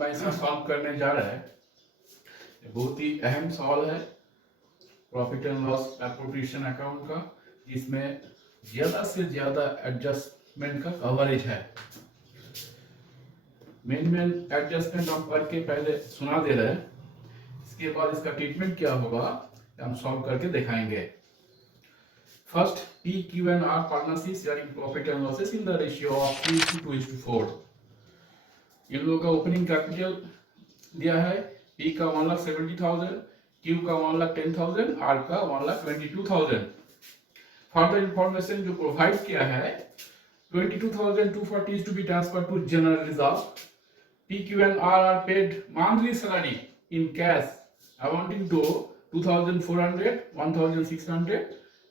मैं इसमें सॉल्व करने जा रहा है। बहुत ही अहम सवाल है profit and loss appropriation account का, जिसमें ज्यादा से ज्यादा एडजस्टमेंट का कवरेज है। मेन एडजस्टमेंट हम करके पहले सुना दे रहे हैं, इसके बाद इसका ट्रीटमेंट क्या होगा हम सॉल्व करके दिखाएंगे। First, P, Q and R partnerships sharing profit and losses in the ratio of 3:2:4। इन लोगों का ओपनिंग कैपिटल दिया है, P का 1,70,000, Q का 1,10,000, R का 1,22,000। फर्दर इंफॉर्मेशन जो प्रोवाइड किया है, 22,240 is to be transferred to general reserve. P, Q and R are paid monthly salary in cash amounting to 2,400, 1,600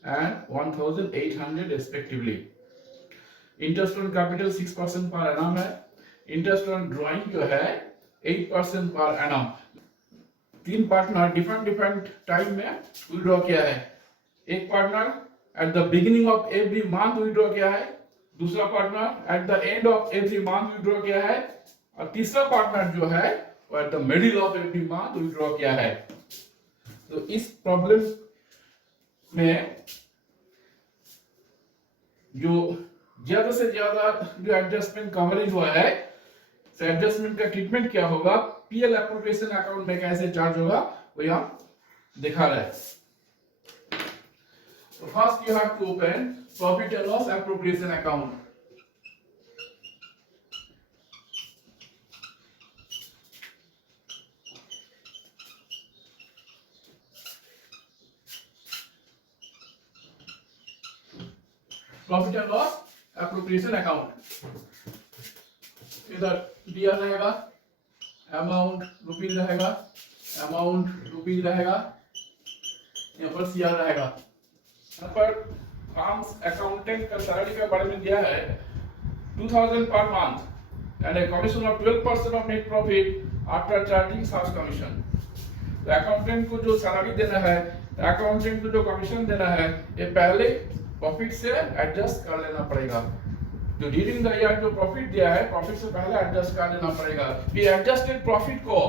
and 1,800 respectively. Interest on capital 6% per annum है। Interest on drawing जो है 8% per annum. तीन partner different time में withdraw किया है। एक partner at the beginning of every month withdraw किया है, दूसरा partner at the end of every month withdraw किया है, और तीसरा पार्टनर जो है वो at the middle of every month withdraw किया है। तो इस प्रॉब्लम में जो ज्यादा से ज्यादा जो एडजस्टमेंट कवरेज हुआ है, एडजस्टमेंट का ट्रीटमेंट क्या होगा, पीएल एप्रोप्रिएशन अकाउंट में कैसे चार्ज होगा, वो यहां दिखा रहा है। तो first you have to open profit and loss appropriation account. Profit and loss appropriation account, इधर दिया रहेगा अमाउंट रुपीज रहेगा, अमाउंट रुपीज रहेगा, यहाँ पर सीआर रहेगा। यहाँ पर फार्म्स अकाउंटेंट का सैलरी के बारे में दिया है 2,000 per month and a commission of 12% of net profit after charging such commission. तो अकाउंटेंट को जो सैलरी देना है, अकाउंटेंट को जो कमीशन देना है, ये पहले प्रॉफिट से एडजस्ट कर लेना पड़ेगा। जो ड्यूरिंग द ईयर जो प्रॉफिट दिया है, प्रॉफिट से पहले एडजस्ट कर लेना पड़ेगा। फिर एडजस्टेड प्रॉफिट को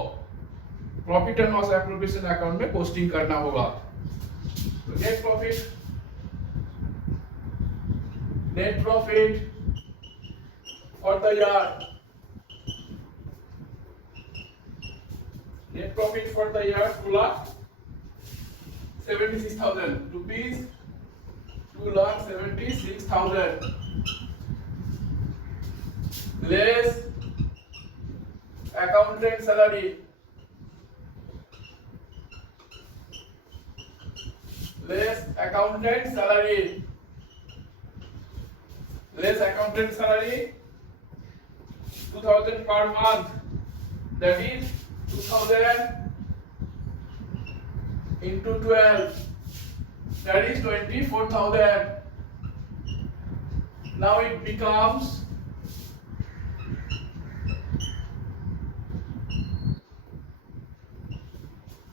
profit and loss appropriation account में पोस्टिंग करना होगा। तो net profit for the year, net profit for the year 2,76,000 rupees, 2,76,000 less accountant salary, less accountant salary 2,000 per month, that is 2,000 into 12, that is 24,000. Now it becomes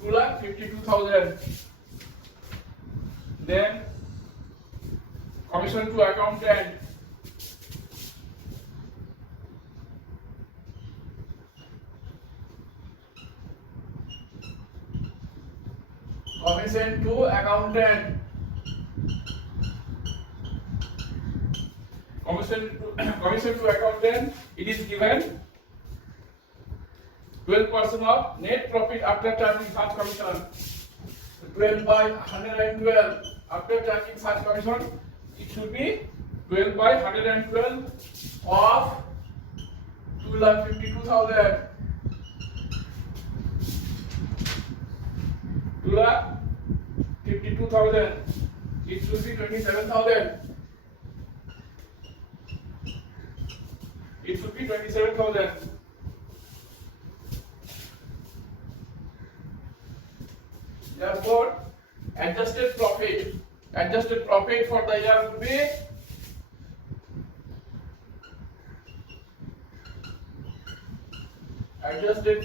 2,52,000. Then commission to accountant, commission to accountant, commission to accountant, it is given 12% of net profit after charging such commission. 12 by 112 after charging such commission, it should be 12 by 112 of 2,52,000. 2,52,000. It should be 27,000. It should be 27,000. Therefore, adjusted profit for the year will be adjusted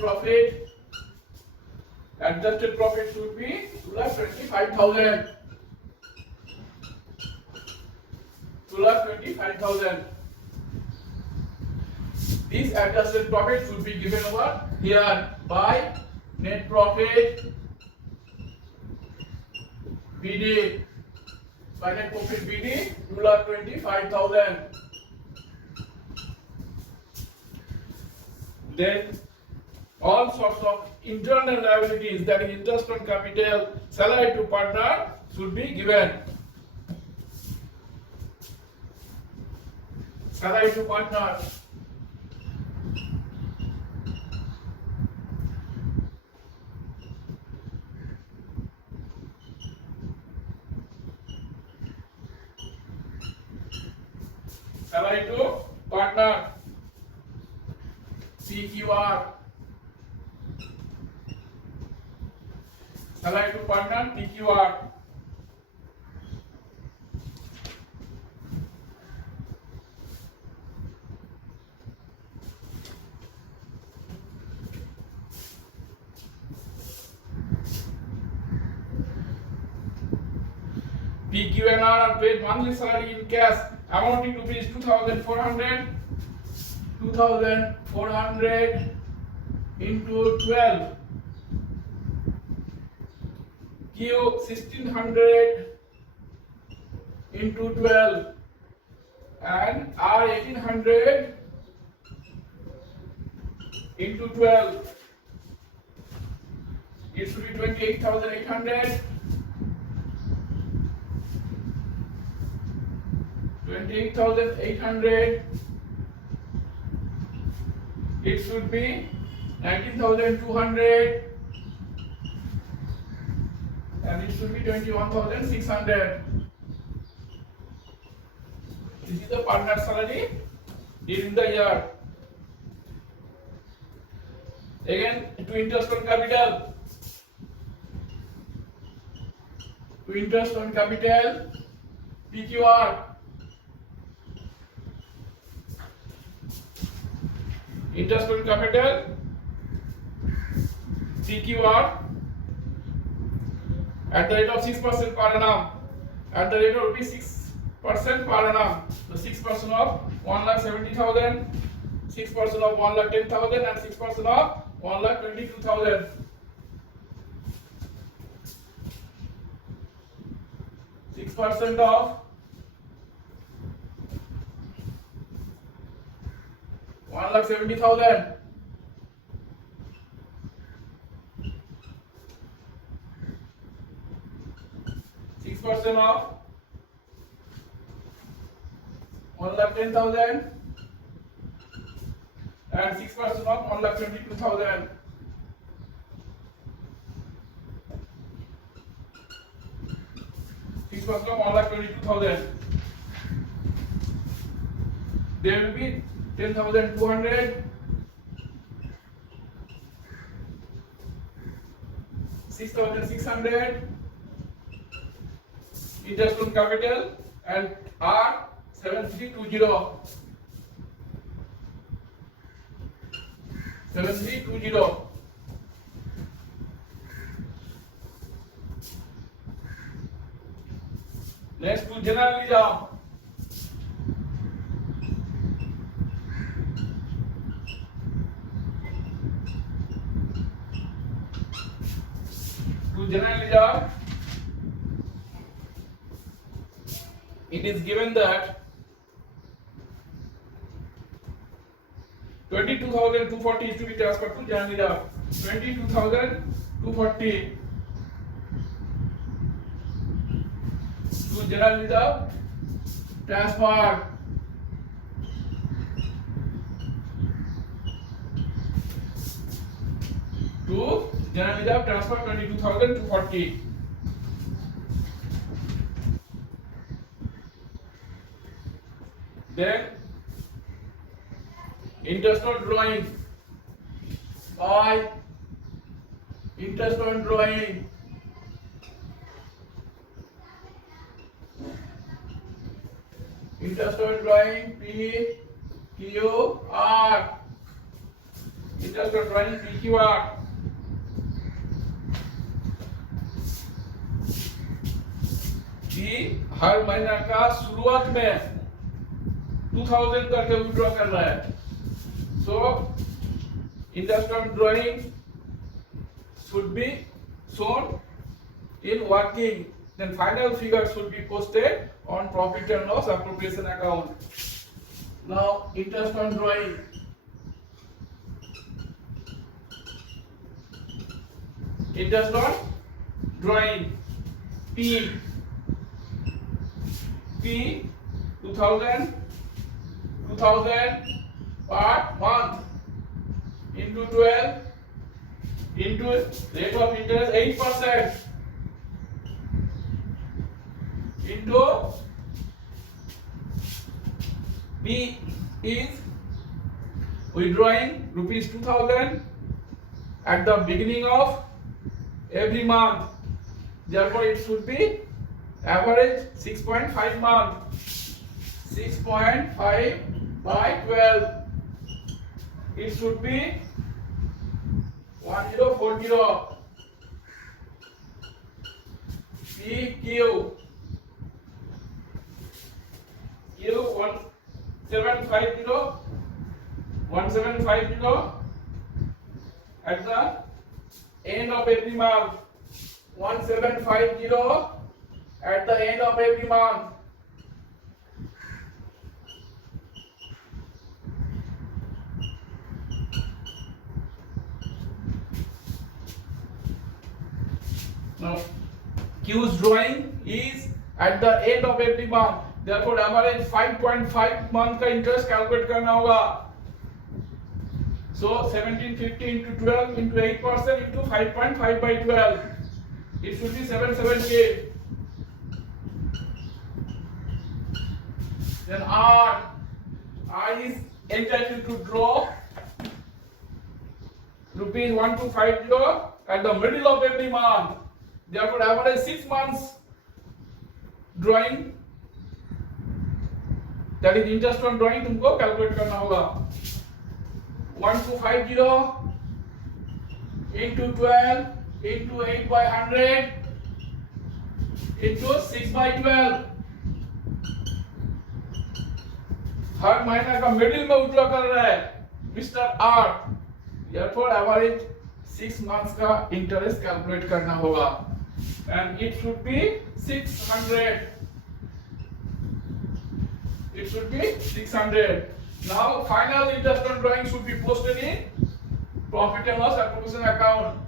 profit should be 2,25,000. 2,25,000. This adjusted profit should be given over here by net profit BD, by net profit BD 2,25,000. Then all sorts of internal liabilities, that is interest on capital, salary to partner, should be given. Salary to partner. Salary to partner. CQR. Salary to partner, PQR. PQNR are paid monthly salary in cash amounting to rupees 2,400. 2,400 into 12. Q 1,600 into 12 and R 1,800 into 12. It should be 28,800. 28,800. It should be 19,200 and it should be 21,600. This is the partner salary during the year. Again, to interest on capital. To interest on capital, PQR. Interest on capital, CQR, at the rate of 6% per annum. At the rate of rupees 6% per annum. So 6% of 1,70,000, 6% of 1,10,000, and 6% of 1,22,000. % of 1,70,000. 6% of 1,10,000 and 6% of 1,22,000. 6% of 1,22,000. There will be 10,200, 6,600 interest on capital and R 7320. 7320. Next to general reserve. To general reserve, it is given that 22,240 is to be transferred to general reserve. 22,240 to general reserve transfer. To general reserve transfer 22,240. Then interest on drawing by interest on drawing. Interest on drawing PQR. Interest on drawing PQR. कि हर महीना का शुरुआत में 2,000 करके withdraw कर रहा है. So interest on drawing should be shown in working. Then final figure should be posted on profit and loss appropriation account. Now interest on drawing. Interest on drawing. P 2000 per month into 12 into rate of interest 8% into B is withdrawing rupees 2000 at the beginning of every month. Therefore, it should be average 6.5 month. 6.5 by 12. It should be 1040. PQ Q 1750 at the end of every month. 1750 at the end of every month. Now, Q's drawing is at the end of every month. Therefore, average 5.5 month का interest calculate करना होगा. So 1750 into 12 into 8% into 5.5 by 12. It should be 778. Then R is entitled to draw rupees 1250 at the middle of every month. Therefore, average 6 months drawing, that is interest on drawing, तुमको calculate करना होगा. 1250 into 12 into 8 by 100 into 6 by 12. हर महीना का middle में withdraw कर रहा है mister R. Therefore, average 6 months का इंटरेस्ट कैलकुलेट करना होगा. And it should be 600. It should be 600. Now, final interest on drawing should be posted in profit and loss appropriation account.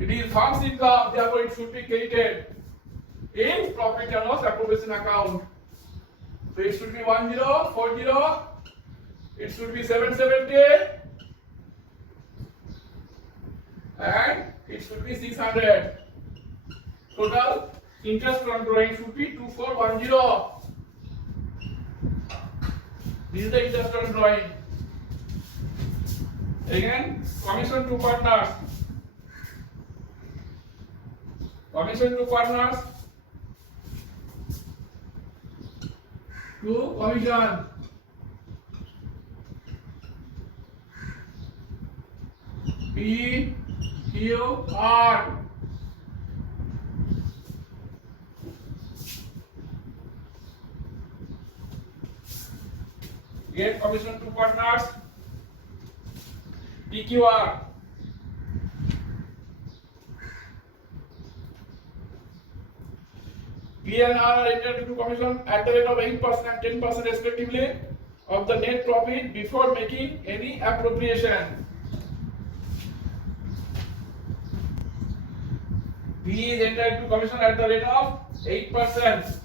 It is firm's income, therefore it should be credited in profit and loss appropriation account. So it should be 1040. It should be 770, and it should be 600. Total interest on drawing should be 2410. This is the interest on drawing. Again, commission to partners. Commission to partners. To commission. P Q R. Get commission to partners. PQR. P and R are entitled to commission at the rate of 8% and 10% respectively of the net profit before making any appropriation. P is entitled to commission at the rate of 8%.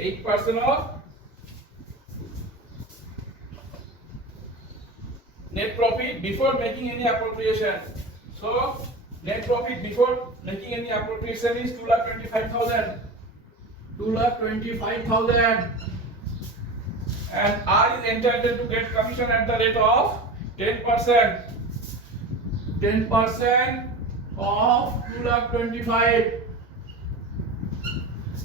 8% of net profit before making any appropriation. So, net profit before making any appropriation is 2,25,000. 2,25,000. And R is entitled to get commission at the rate of 10%. 10% of 2,25,000.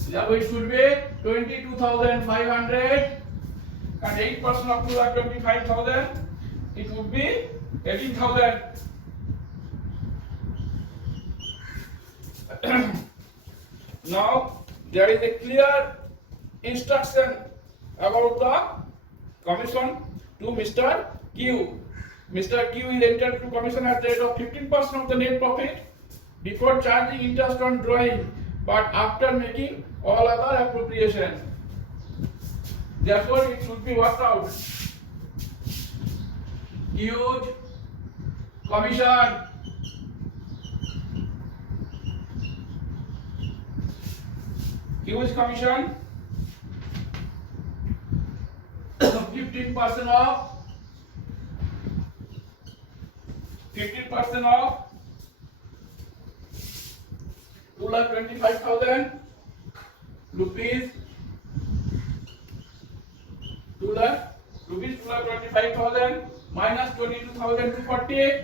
Therefore, it should be 22,500, and 8% of 2,25,000, it would be 18,000. Now, there is a clear instruction about the commission to Mr. Q. Mr. Q is entitled to commission at the rate of 15% of the net profit before charging interest on drawing, but after making all other appropriations. Therefore, it should be worked out. Q's commission Q's commission 15% of 2,25,000 rupees 2,25,000 minus 22,240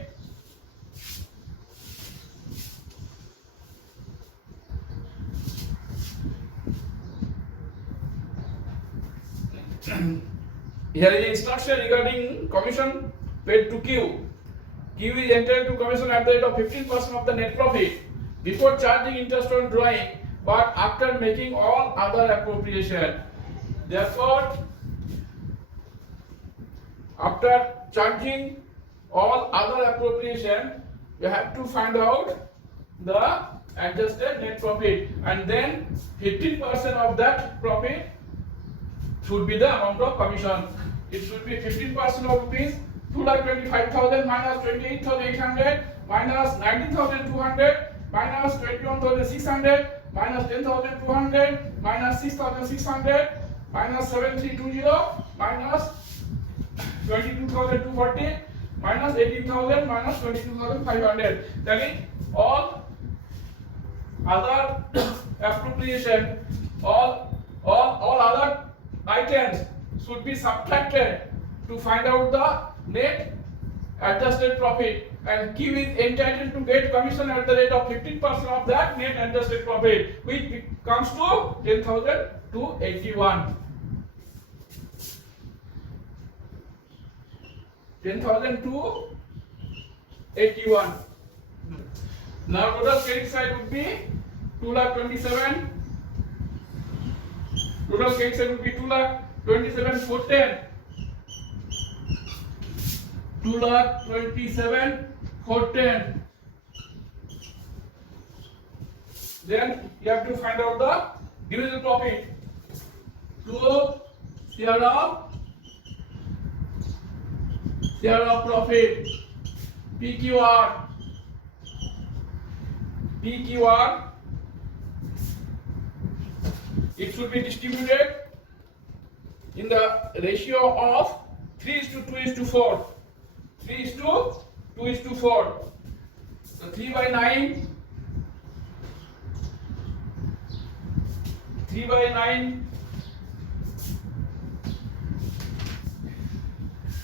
Here is instruction regarding commission paid to Q. Q is entitled to commission at the rate of 15% of the net profit before charging interest on drawing, but after making all other appropriation. Therefore, after charging all other appropriation, you have to find out the adjusted net profit, and then 15% of that profit should be the amount of commission. It should be 15% of rupees 2,25,000 minus 28,800 minus 19,200 minus 21,600 minus 10,200 minus 6,600 minus 7,320 minus 22,240 minus 18,000 minus 22,500. That is all other appropriation, all other items should be subtracted to find out the net adjusted profit, and Q is entitled to get commission at the rate of 15% of that net adjusted profit, which comes to 10,281. 10,281. Now total credit side would be 2,27,000. Total credit side would be 2,27,410. 2,27,410. Then you have to find out the divisible profit. Share of profit, PQR. It should be distributed in the ratio of 3:2:4. 3:2:4. So 3/9. 3/9.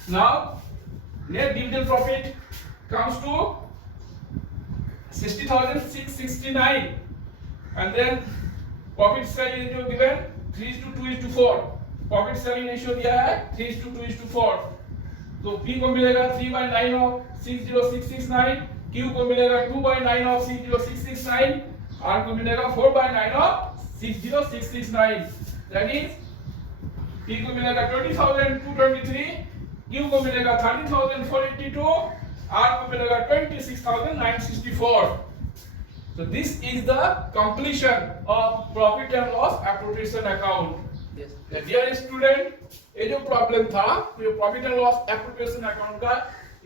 Now, net dividend profit comes to 60,669, and then profit sharing ratio given 3:2:4. Profit sharing ratio दिया है 3:2:4. तो P को मिलेगा 3/9 of 60669, Q को मिलेगा 2/9 of 60669, R को मिलेगा 4/9 of 60669. That is P को मिलेगा 20,223, Q को मिलेगा 30,482, R को मिलेगा 26,964. So this is the completion of profit and loss appropriation account. Yes. Dear student, ये जो प्रॉब्लम था ये profit and loss appropriation account का,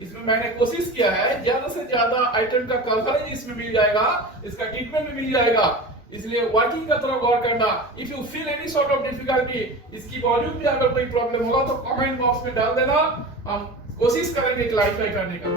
इसमें मैंने कोशिश किया है ज्यादा से ज्यादा आइटम का कवरेज इसमें मिल जाएगा, इसका ट्रीटमेंट भी मिल जाएगा, इसलिए वर्किंग का तरफ गौर करना. If you feel any sort of difficulty, इसकी वॉल्यूम भी अगर कोई प्रॉब्लम होगा तो कमेंट बॉक्स में डाल देना, हम कोशिश करेंगे क्लैरिफाई करने का.